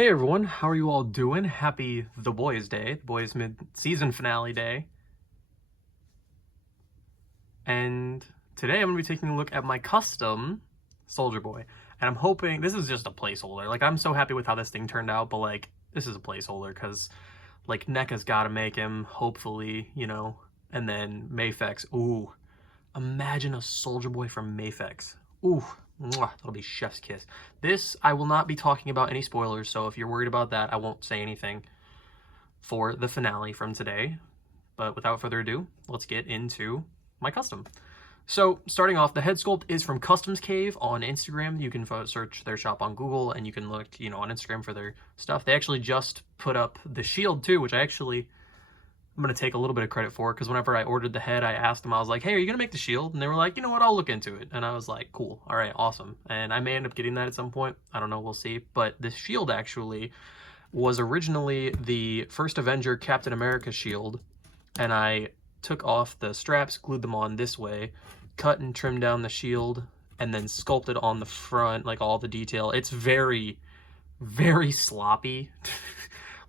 Hey everyone, how are you all doing? Happy The Boys Day, The Boys mid-season finale day. And today I'm going to be taking a look at my custom Soldier Boy. And I'm hoping, this is just a placeholder. Like, I'm so happy with how this thing turned out, but like, this is a placeholder because like NECA's got to make him, hopefully, you know. And then Mafex, ooh, imagine a Soldier Boy from Mafex. Ooh, mwah, that'll be chef's kiss. This, I will not be talking about any spoilers, so if you're worried about that, I won't say anything for the finale from today. But without further ado, let's get into my custom. So starting off, the head sculpt is from Customs Cave on Instagram. You can search their shop on Google, and you can look, on Instagram for their stuff. They actually just put up the shield too, which I'm going to take a little bit of credit for, because whenever I ordered the head, I asked them, I was like, hey, are you going to make the shield? And they were like, you know what, I'll look into it. And I was like, cool, all right, awesome. And I may end up getting that at some point. I don't know, we'll see. But this shield actually was originally the first Avenger Captain America shield, and I took off the straps, glued them on this way, cut and trimmed down the shield, and then sculpted on the front, like all the detail. It's very, very sloppy.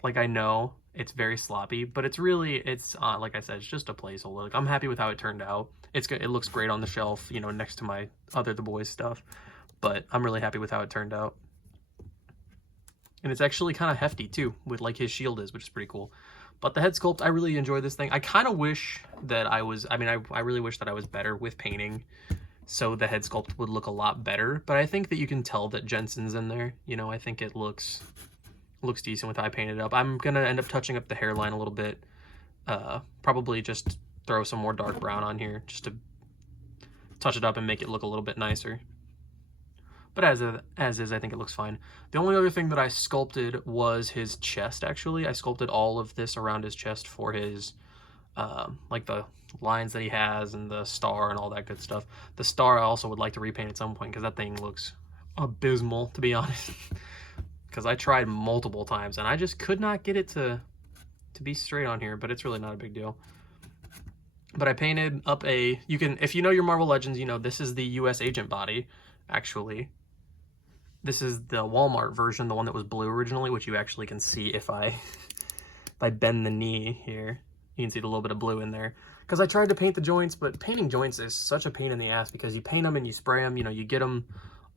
Like, I know it's very sloppy, but it's really, like I said, it's just a placeholder. Like, I'm happy with how it turned out. It looks great on the shelf, next to my other The Boys stuff, but I'm really happy with how it turned out. And it's actually kind of hefty too, with like his shield is, which is pretty cool. But the head sculpt, I really enjoy this thing. I kind of wish that I really wish that I was better with painting, so the head sculpt would look a lot better. But I think that you can tell that Jensen's in there. I think it looks decent with how I painted it up. I'm gonna end up touching up the hairline a little bit. Probably just throw some more dark brown on here just to touch it up and make it look a little bit nicer. But as is, I think it looks fine. The only other thing that I sculpted was his chest, actually. I sculpted all of this around his chest for his, like the lines that he has and the star and all that good stuff. The star I also would like to repaint at some point because that thing looks abysmal, to be honest. Because I tried multiple times and I just could not get it to be straight on here, but it's really not a big deal. But I painted up if you know your Marvel Legends, this is the US Agent body, actually. This is the Walmart version, the one that was blue originally, which you actually can see if I bend the knee here. You can see the little bit of blue in there. Because I tried to paint the joints, but painting joints is such a pain in the ass because you paint them and you spray them, you get them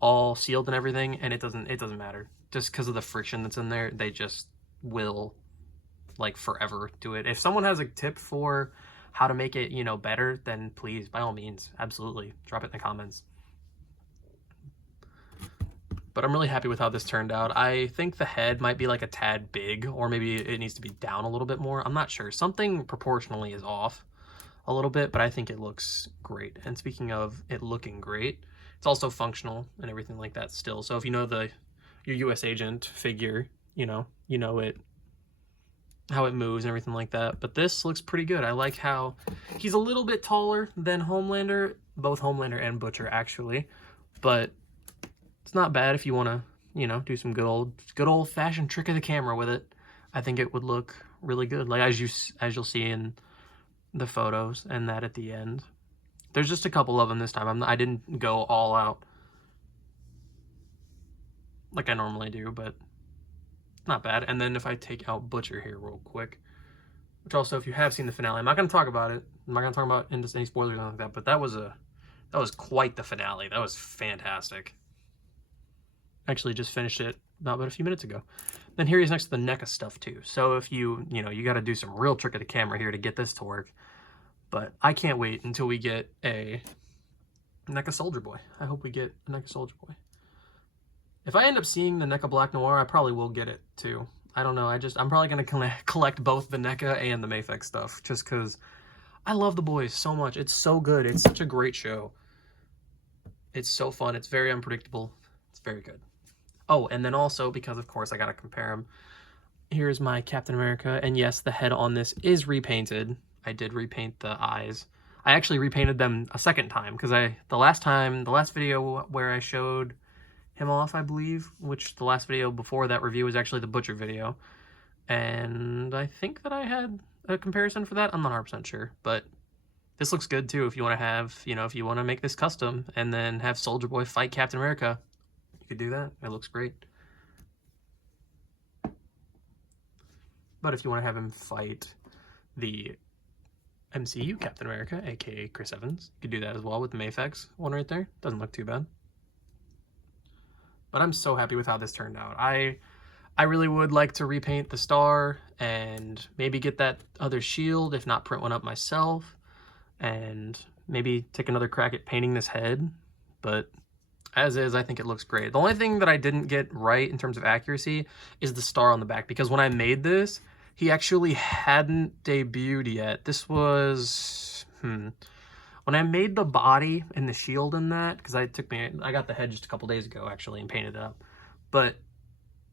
all sealed and everything, and it doesn't matter. Just because of the friction that's in there, they just will, like, forever do it. If someone has a tip for how to make it, better, then please, by all means, absolutely, drop it in the comments. But I'm really happy with how this turned out. I think the head might be like a tad big, or maybe it needs to be down a little bit more. I'm not sure. Something proportionally is off a little bit, but I think it looks great. And speaking of it looking great, it's also functional and everything like that still. So if you know your US Agent figure, you know it, how it moves and everything like that. But this looks pretty good. I like how he's a little bit taller than Homelander, both Homelander and Butcher actually, but it's not bad if you want to, do some good old fashioned trick of the camera with it. I think it would look really good, like as you'll see in the photos and that at the end. There's just a couple of them this time. I didn't go all out like I normally do, but not bad. And then if I take out Butcher here real quick, which also, if you have seen the finale, I'm not going to talk about it. I'm not going to talk about any spoilers or anything like that, but that was quite the finale. That was fantastic. Actually just finished it about a few minutes ago. Then here he's next to the NECA stuff too. So if you got to do some real trick of the camera here to get this to work. But I can't wait until we get a NECA Soldier Boy. I hope we get a NECA Soldier Boy. If I end up seeing the NECA Black Noir, I probably will get it too. I don't know. I'm probably going to collect both the NECA and the Mafex stuff just because I love The Boys so much. It's so good. It's such a great show. It's so fun. It's very unpredictable. It's very good. Oh, and then also, because of course I gotta compare them, here's my Captain America, and yes, the head on this is repainted. I did repaint the eyes. I actually repainted them a second time, because the last video where I showed him off, I believe, which the last video before that review was actually the Butcher video, and I think that I had a comparison for that. I'm not 100% sure, but this looks good too if you want to have, if you want to make this custom and then have Soldier Boy fight Captain America. You could do that. It looks great. But if you want to have him fight the MCU Captain America, aka Chris Evans, you could do that as well with the Mafex one right there. Doesn't look too bad. But I'm so happy with how this turned out. I really would like to repaint the star and maybe get that other shield, if not print one up myself, and maybe take another crack at painting this head. But as is, I think it looks great. The only thing that I didn't get right in terms of accuracy is the star on the back, because when I made this, he actually hadn't debuted yet. This was, when I made the body and the shield in that, because I got the head just a couple days ago actually and painted it up. But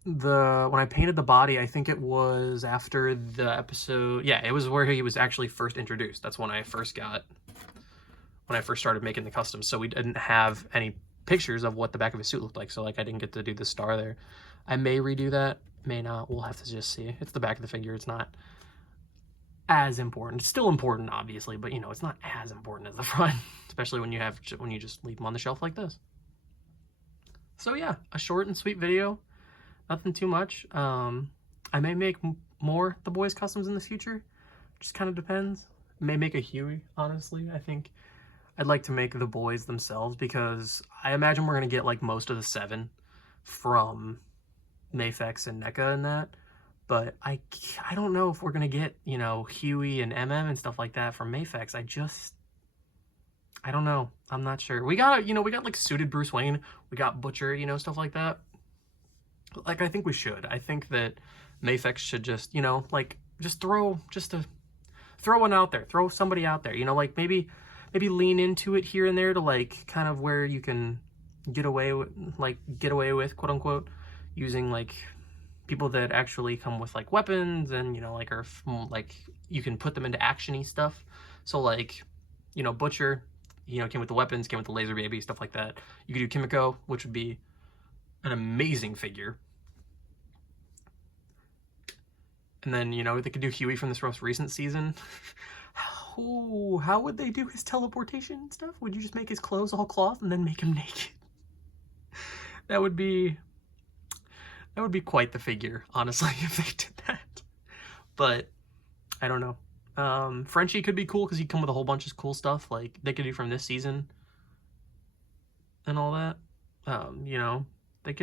when I painted the body, I think it was after the episode. Yeah, it was where he was actually first introduced. That's when I first started making the customs. So we didn't have any pictures of what the back of his suit looked like. So like I didn't get to do the star there. I may redo that, may not. We'll have to just see. It's the back of the figure. It's not as important. It's still important, obviously, but you know, it's not as important as the front, especially when you just leave them on the shelf like this. So yeah, a short and sweet video. Nothing too much. I may make more The Boys customs in the future. Just kind of depends. May make a Huey, honestly. I think I'd like to make The Boys themselves, because I imagine we're going to get like most of the 7 from Mafex and NECA and that. But I don't know if we're going to get, you know, Huey and MM and stuff like that from Mafex. I don't know. I'm not sure. We got like suited Bruce Wayne. We got Butcher, you know, stuff like that. Like, I think we should. I think that Mafex should just, you know, like, throw one out there. Throw somebody out there. You know, like, maybe lean into it here and there to, like, kind of where you can get away with, quote unquote, using, like, people that actually come with, like, weapons and, you know, like, are, like, you can put them into action-y stuff. So, like, you know, Butcher, you know, came with the weapons, came with the laser baby, stuff like that. You could do Kimiko, which would be an amazing figure. And then, you know, they could do Huey from this most recent season. How would they do his teleportation and stuff? Would you just make his clothes all cloth and then make him naked? That would be quite the figure, honestly, if they did that. But I don't know. Frenchie could be cool because he'd come with a whole bunch of cool stuff like they could do from this season and all that. You know, they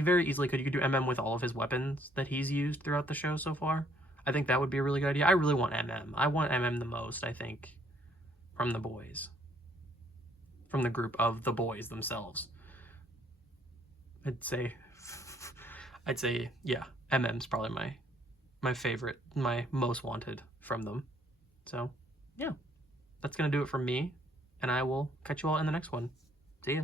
very easily could. You could do MM with all of his weapons that he's used throughout the show so far. I think that would be a really good idea. I really want MM. I want MM the most, I think, from the boys. From the group of the boys themselves. I'd say, yeah, MM's probably my favorite, my most wanted from them. So, yeah, that's going to do it for me, and I will catch you all in the next one. See ya.